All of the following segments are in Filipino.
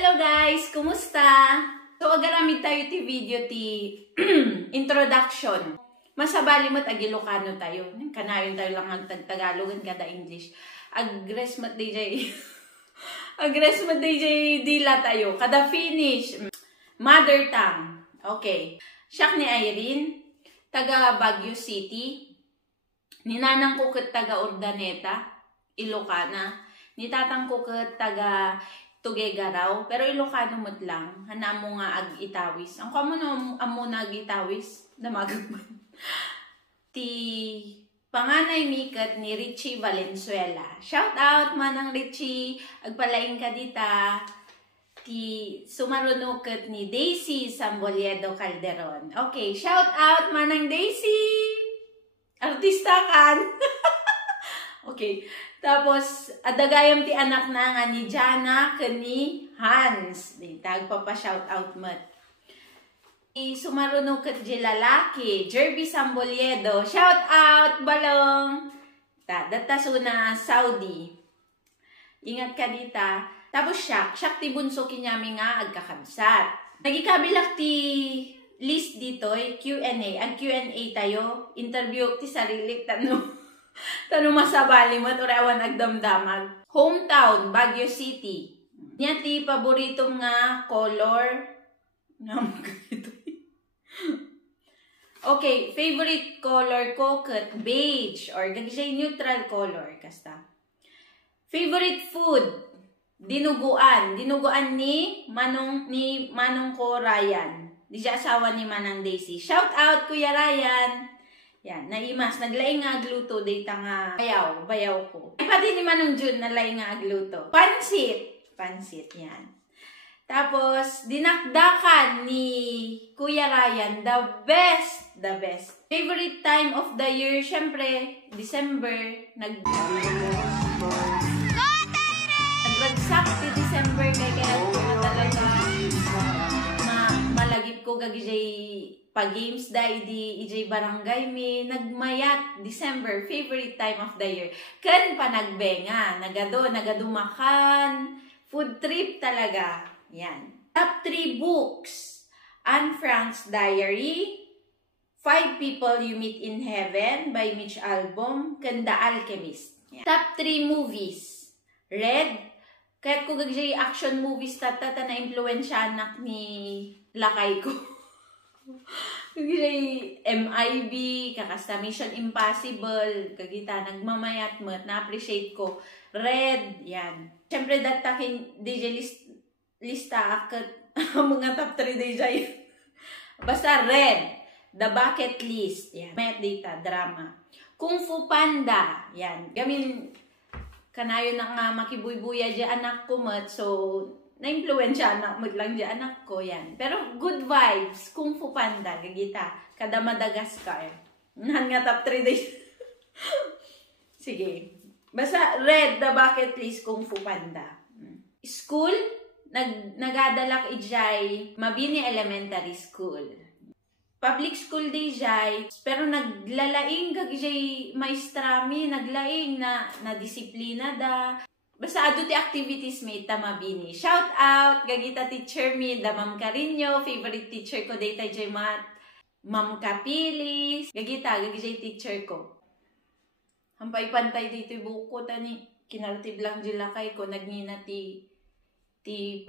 Hello guys! Kumusta? So, agaramid tayo ti video ti introduction. Masabali mo't agilokano tayo. Kanayon tayo lang agtag-Tagalog kada English. Agres mo't DJ. Agres mo't DJ dila tayo. Kada finish. Mother tongue. Okay. Siyak ni Irene. Taga Baguio City. Ninanang ko kat taga Urdaneta. Ilocana. Nitatang ko kat taga Tuguegarao, pero Ilocano mo't lang. Hanam mo nga ag-Itawis. Ang kamo na amo na ag-Itawis, damagagman. Ti panganay mikat ni Richie Valenzuela. Shout out manang Richie, agpalaing ka dita. Ti sumarunukat ni Daisy Samboliedo Calderon. Okay, shout out manang Daisy! Artista kan! Okay. Tapos, adagayam ti anak na nga ni Jana kani Hans. Tagpapa-shoutout mat. Sumarunong kat di lalaki, Jerby Samboliedo. Shoutout, balong! Datasuna Saudi. Ingat ka dita. Tapos siyak ti bunso kinyami nga agkakabsat. Nagikabilak ti list dito, Q&A. Ang Q&A tayo, interview ti sarili, tanong masabali mo at orawan agdamdamag. Hometown, Baguio City. Niya ti paborito nga color. Okay, favorite color ko kat beige or gagisay neutral color kasta. Favorite food, dinuguan. Dinuguan ni Manong ko Ryan. Di siya asawa ni Manang Daisy. Shout out Kuya Ryan. Yan, naimas, naglaing nga agluto, data nga bayaw ko. Ay, pati ni Manong Jun, nalaing nga agluto. Pansit, yan. Tapos, dinakdakan ni Kuya Ryan, the best. Favorite time of the year, syempre, December, nagragsak si December, kaya ko talaga, malagip ko gagijay pa-games dahil di ijay barangay mi nagmayat December, favorite time of the year. Kan pa nagbenga, nagadumakan, food trip talaga. Yan. Top 3 books. Anne Frank's Diary, 5 People You Meet in Heaven by Mitch Albom, kan The Alchemist. Yan. Top 3 movies. Red, kahit ko gagijay action movies tata na influensya anak ni lakay ko. Kagitay MIB, kakasta Mission Impossible, kagita nagmamayat mo, na-appreciate ko. Red, yan. Siyempre, datakin DJ lista akat mga top 3 DJ. Basta Red, The Bucket List, yan. Mayat data, drama. Kung Fu Panda, yan. Gamin, kanayo na nga makibuybuya dyan anak ko mat, so na-influensya anak mo lang dyan anak ko, yan. Pero good vibes, Kung Fu Panda, gagita, kada Madagascar. Nahan nga top 3 days. Sige. Basta Red, The Bucket List, Kung Fu Panda. School, nagadalak ijay, Mabini Elementary School. Public school day jay, pero naglalaing gagijay maestrami, naglaing na disiplina da. Basta ado ti activities may Mabini. Shout out, gagita teacher mi, da Ma'am Carino, favorite teacher ko, data jay mat. Ma'am Capilis, gagijay teacher ko. Hampay pantay dito buko tani, kinartib lang jilakay ko, nagnina ti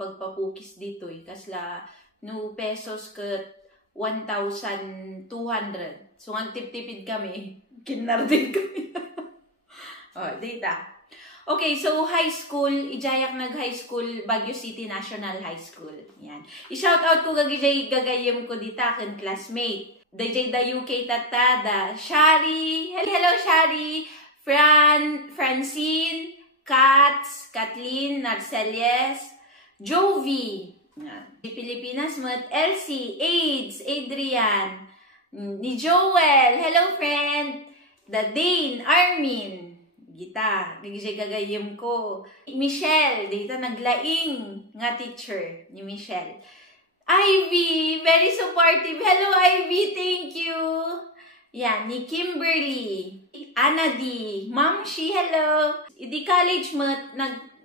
pagpapukis dito kasla no pesos kat 1,200. So, ang tip-tipid kami, kinartib kami. Oh, data. Okay, so high school, ijayak nag-high school, Baguio City National High School. Yan. I-shoutout ko gagayim ko dita kan classmate. DJ da UK tatada, Shari, hello Shari, Francine, Katz, Kathleen, Narcelles, Jovi, di Pilipinas mat, Elsie, AIDS, Adrian, ni Joel, hello friend, the Dane, Armin, gita, gagayim ko. Michelle, dito naglaing nga teacher ni Michelle. Ivy, very supportive. Hello Ivy, thank you. Yan, ni Kimberly, Anna D, Ma'am Shi, hello. Idi college mo,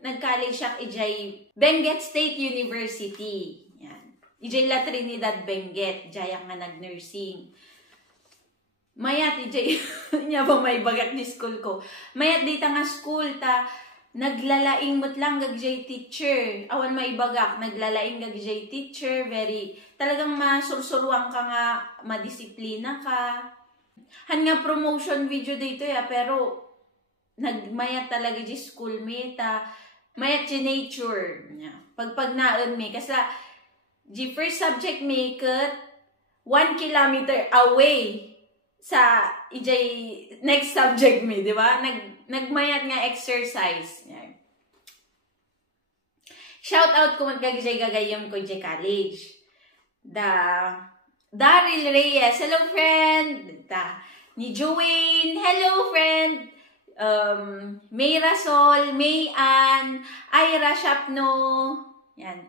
nag-college siya ijay Benguet State University. Yan. Ijay La Trinidad Benguet. Ijay nga nag-nursing. Mayat ijay, niya ba may bagak ni school ko. Mayat dita nga school ta, naglalaing mo't lang gagjay teacher. Awan may bagak, naglalaing gagjay teacher. Very, talagang masursuruan ka nga, madisiplina ka. Han nga promotion video dito ya, pero nagmayat talaga di schoolmate ta. Mayat di nature. Pagnaon mi, kasi di first subject mi kat 1 kilometer away sa ijay next subject mi, di ba? Nagmayat nga exercise. Yan. Shout out ko magkagijay gagayam ko ijay college. Daryl Reyes, hello friend. Ni Joanne, hello friend. May Rasol, May Ann, Ira Shapno. Yan.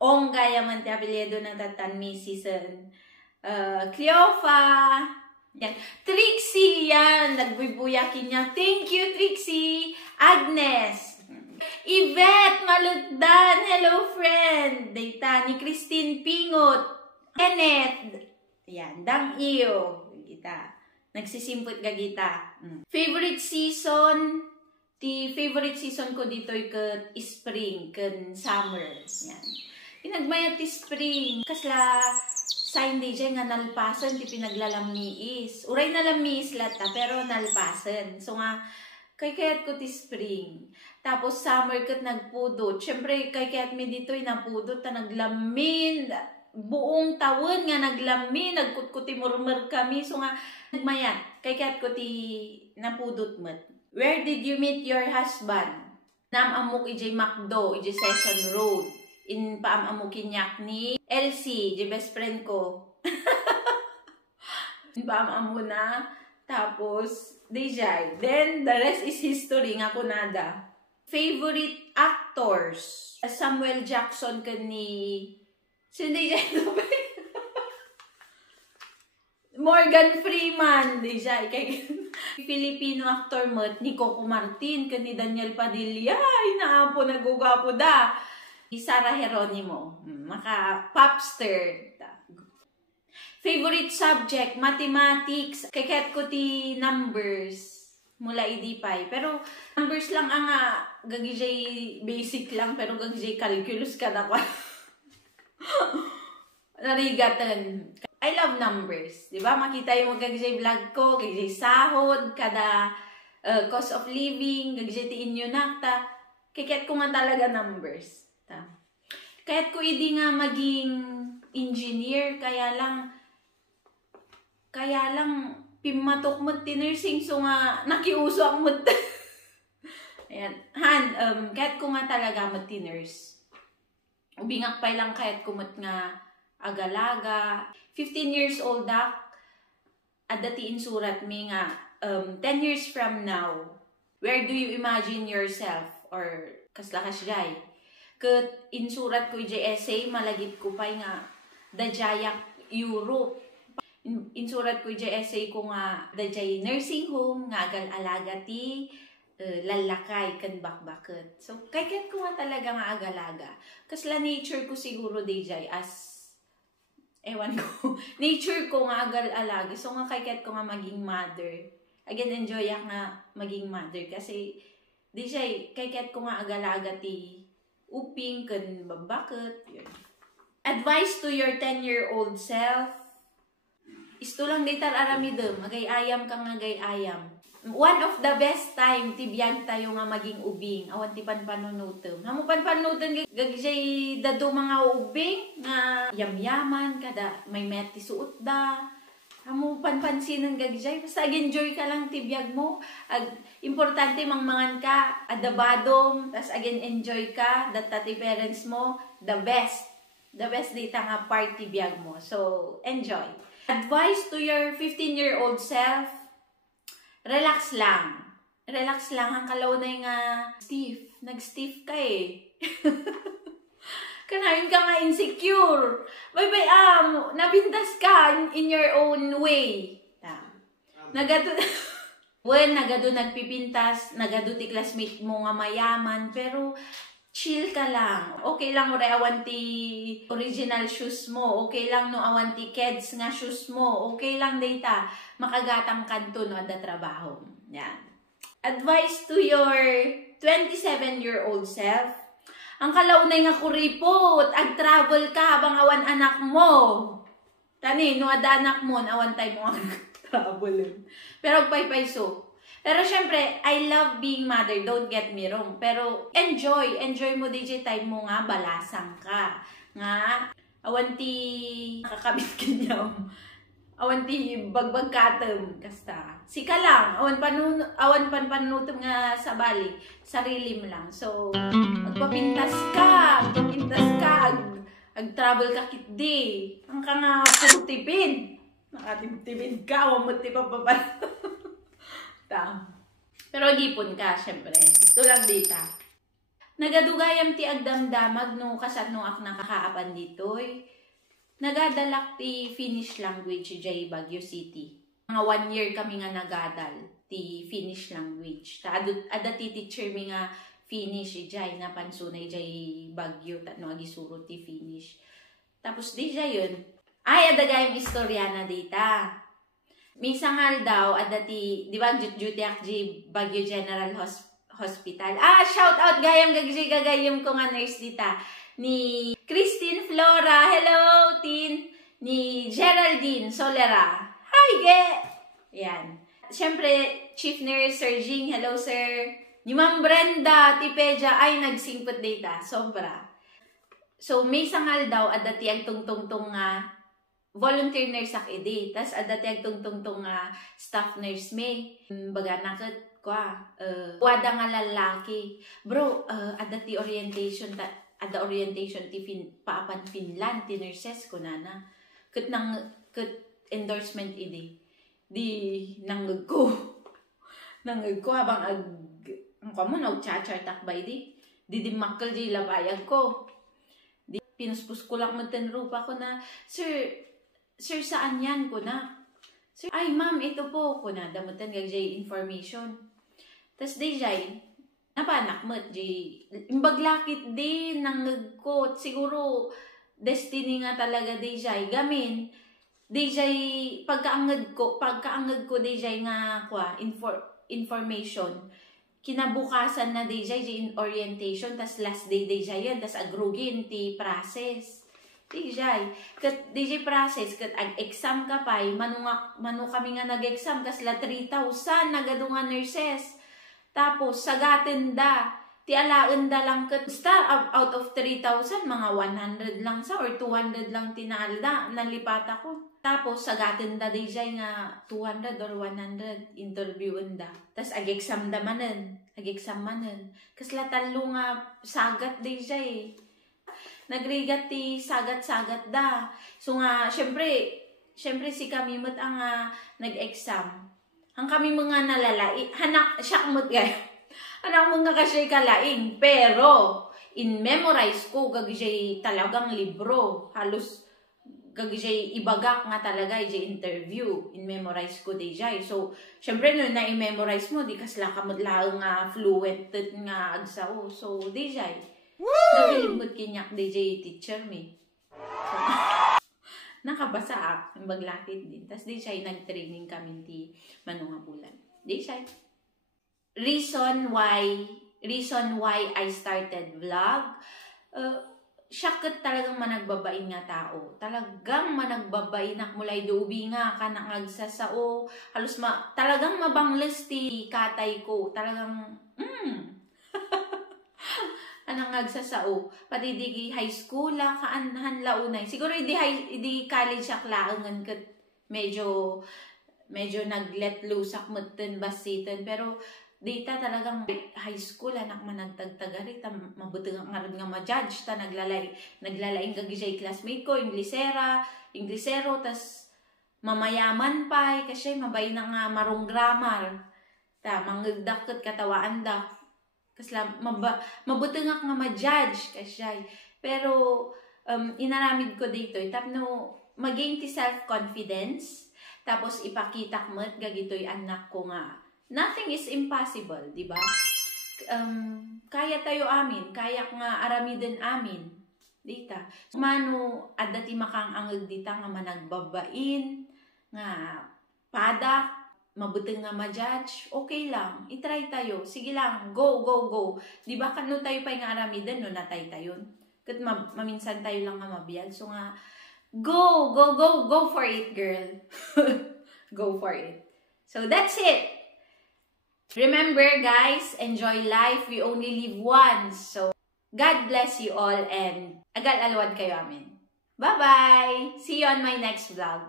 Ongga yaman ti apelyido ng tatan mi season. Cleofa. Yan. Trixie, yan. Nagbubuyakin niya. Thank you, Trixie. Agnes. Yvette Malutdan. Hello, friend. Data ni Christine Pingot. Kenneth. Yan. Dang iyo. Kita. Nagsisimpot ka kita. Favorite season. Favorite season ko dito ay spring. Summer. Yan. Pinagmayat ti spring. Kasla sign di dyan nga nalpasan, ti pinaglalamiis. Uray nalamiis lata, pero nalpasan. So nga, kayat ko ti spring. Tapos summer kat nagpudot. Siyempre, kayat mi dito ay napudot, ta naglamin. Buong taon nga naglamin, nagkutkuti murmur kami. So nga, nagmayat. Kayat ko ti napudot mat. Where did you meet your husband? Namamuk ijay Macdo, ijay Session Road. In paamamukin niyak ni Elsie, di best friend ko. Paamamu na. Tapos, Dijay. Then, the rest is history nga kunada. Favorite actors? Samuel Jackson ka ni... Si Dijay ito ba? Morgan Freeman, Dijay. Filipino actor mo, ni Coco Martin, ka ni Daniel Padilla. Ay, naapo, nagugapo da. Sarah Geronimo, maka-popster. Favorite subject, mathematics. Kayat ko ti numbers mula idipay. Pero numbers lang ang gagijay basic lang, pero gagijay calculus ka na ko. Narigatan. I love numbers. Diba? Makita yung gagijay vlog ko, gagijay sahod, kada cost of living, gagijay ti inyo nakta. Kayat ko nga talaga numbers. Kaya't ko hindi nga maging engineer, kaya lang pimatok mo ti nursing, so nga nakiuso ang mo't. Ayan. Kaya't ko nga talaga mo ti nurse. Ubingak pa lang kaya't ko mo't nga agalaga. 15 years old adatiin surat mi nga 10 years from now, where do you imagine yourself? Or kaslakas jay. Kat insurat ko ijay essay, malagip ko pa nga dajayak Europe. Insurat ko ijay essay ko nga dajay nursing home, nga agal-alaga ti lalakay kan bakbaket. So, kayat ko nga talaga nga agalaga. Kasla nature ko siguro dajay as, ewan ko, nature ko nga agal-alaga. So, nga kayat ko nga maging mother. Again, enjoy nga maging mother. Kasi, dajay, kayat ko nga agalaga ti uping kan babakit. Yun. Advice to your 10-year-old self. Isto lang ditar aramidem. Magay-ayam kang magay-ayam. One of the best time tibiyag tayo nga maging ubing. Awan ti panpanunutem. Hamu panpanunutem gagjay dado mga ubing nga yamyaman kada may met ti suot da. Hamu panpansinan gagjay. Basta enjoy ka lang tibiyag mo. Importante mangmangan ka, adabadom, tas again enjoy ka, datati parents mo, the best. The best data nga party biyag mo. So, enjoy. Advice to your 15-year-old self, relax lang. Relax lang. Ang kalaw na yung stiff. Nag-stiff ka eh. Kanahin ka nga insecure. Bye-bye, nabintas ka in your own way. Nagato... When nagado nagpipintas, nagado ti classmate mo nga mayaman, pero chill ka lang. Okay lang ore awan ti original shoes mo. Okay lang no awan ti kids nga shoes mo. Okay lang data. Makagatang kanto no ada trabaho. Yan. Advice to your 27-year-old self. Ang kalaunay nga kuripot, ag-travel ka habang awan anak mo. Tani, no ada anak mo, awan tayo mo ag-travel. Pero pay-payso. Pero syempre, I love being mother, don't get me wrong. Pero enjoy mo DJ time mo nga, balasang ka. Nga, awan ti kakabit kanyam. Awan ti bagbag katem. Kasta, sika lang. Awan panutom nga sa bali. Sarilim lang. So, magpapintas ka. Ag-travel ka kitdi. Ang ka nga puro tipid. Nakatipid ka, awan mo tipapapal. Pero gipon ka, syempre. Ito lang dita. Nagadugayam ti agdamdamag no kasat no ak nakakaapan ditoy. Nagadalak ti Finnish language jay Baguio City. Mga 1 year kami nga nagadal ti Finnish language. Ada ti teacher mi nga Finnish jay na pansunay jay Baguio no agisuro ti Finnish. Tapos di jay yun. Ay adagayam istorya na dita. Misangal daw, adati, di ba, duty akji Baguio General Hospital. Shout out gayam gagayam ko nga nurse dita. Ni Christine Flora, hello, Tin. Ni Geraldine Solera, hi, ge. Yan. Siyempre, Chief Nurse Sir Jing, hello, sir. Ni Ma'am Brenda, Tipeja, ay nagsingpot data, sobra. So, may sangal daw, adati ang tungtong nga, volunteer nurse ak edi. Tas adati agtungtungtong nga staff nurse may. Baga nakit kwa. Wada nga lalaki. Bro, adati orientation ada orientation ti paapan Finland ti nurses ko nana. Ket endorsement edi. Di nangeg ko. Nangeg ko habang ang kamo na chachartak ba edi. Di makkel di labayag ko. Di pinuspus ko lang magtenrupa ko na, Sir, saan yan ko na? Sir, ay ma'am, ito po ko na. Damutan gagay information. Tas di jay, napanak mo, jay, imbaglakit din, nanggag ko. Siguro, destiny nga talaga di jay. Gamin, di jay, pagkaangag ko di jay nga, information. Kinabukasan na di jay, in orientation, tas last day di jay yan, tas agrugin, ti process. Kat DJ process, kat ag-exam ka pa, manu kami nga nag-exam, kasla 3,000 nagadungan nurses. Tapos, sagatin da, ti alaan da lang kat, basta out of 3,000, mga 100 lang sa, or 200 lang tinalda, nalipat ako. Tapos, sagatin da DJ nga 200 or 100, interviewin da. Tapos, ag-exam da manen, kasla talo nga sagat DJ. Nagrigat ti sagat-sagat da. So nga, syempre si kami mo't ang nag-exam. Ang kami mga nalalai, siyak mo't gaya. Anak mga kasi kalaing. Pero, in-memorize ko, gagijay talagang libro. Halos, gagijay ibagak nga talaga, ijay interview. In-memorize ko dijay. So, syempre no, na-memorize mo, di kasla ka mo't lang fluent nga agsao. So, dijay. Nabilibot kinyak DJ teacher me. So, nakabasa ang baglakit din. Tapos di siya nag-training kami ti Manungabulan. Di siya. Reason why I started vlog. Syakit talagang managbabain nga tao. Talagang managbabain ak mulay dubi nga ka nangagsasao. Halos talagang mabangles ti katay ko. Talagang anang agsasao, pati di high school la kaanhan launay. Siguro di college ak laangan ket medyo nag-let loose ak mutten basitan, pero dita talagang high school anak managtagtagari ta mabuteng nga ma-judge ta naglalaing gagijay classmate ko Inglesero tas mamayaman pa kasi mabay na nga marong grammar ta mangagdak ket katawaan da. Kasla, mabuteng nga ma-judge kasyay. Pero, inaramid ko dito, tapno, mag-gain ti self-confidence, tapos ipakita mo, gagito'y anak ko nga, Nothing is impossible, di ba? Kaya tayo amin, kaya nga aramiden amin. Dita. Mano, adati makang angag dita nga managbabain, nga padak, mabuting nga ma-judge, okay lang, itry tayo, sige lang, go, go, go. Di ba kano tayo pa yung aramiden, no, natay tayo. Kat maminsan tayo lang nga mabiyal. So nga, go, go, go, go for it, girl. Go for it. So that's it. Remember, guys, enjoy life. We only live once. So, God bless you all and agal alwad kayo amin. Bye-bye! See you on my next vlog.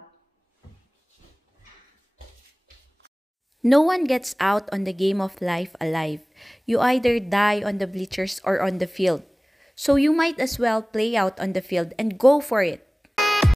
No one gets out on the game of life alive. You either die on the bleachers or on the field. So you might as well play out on the field and go for it.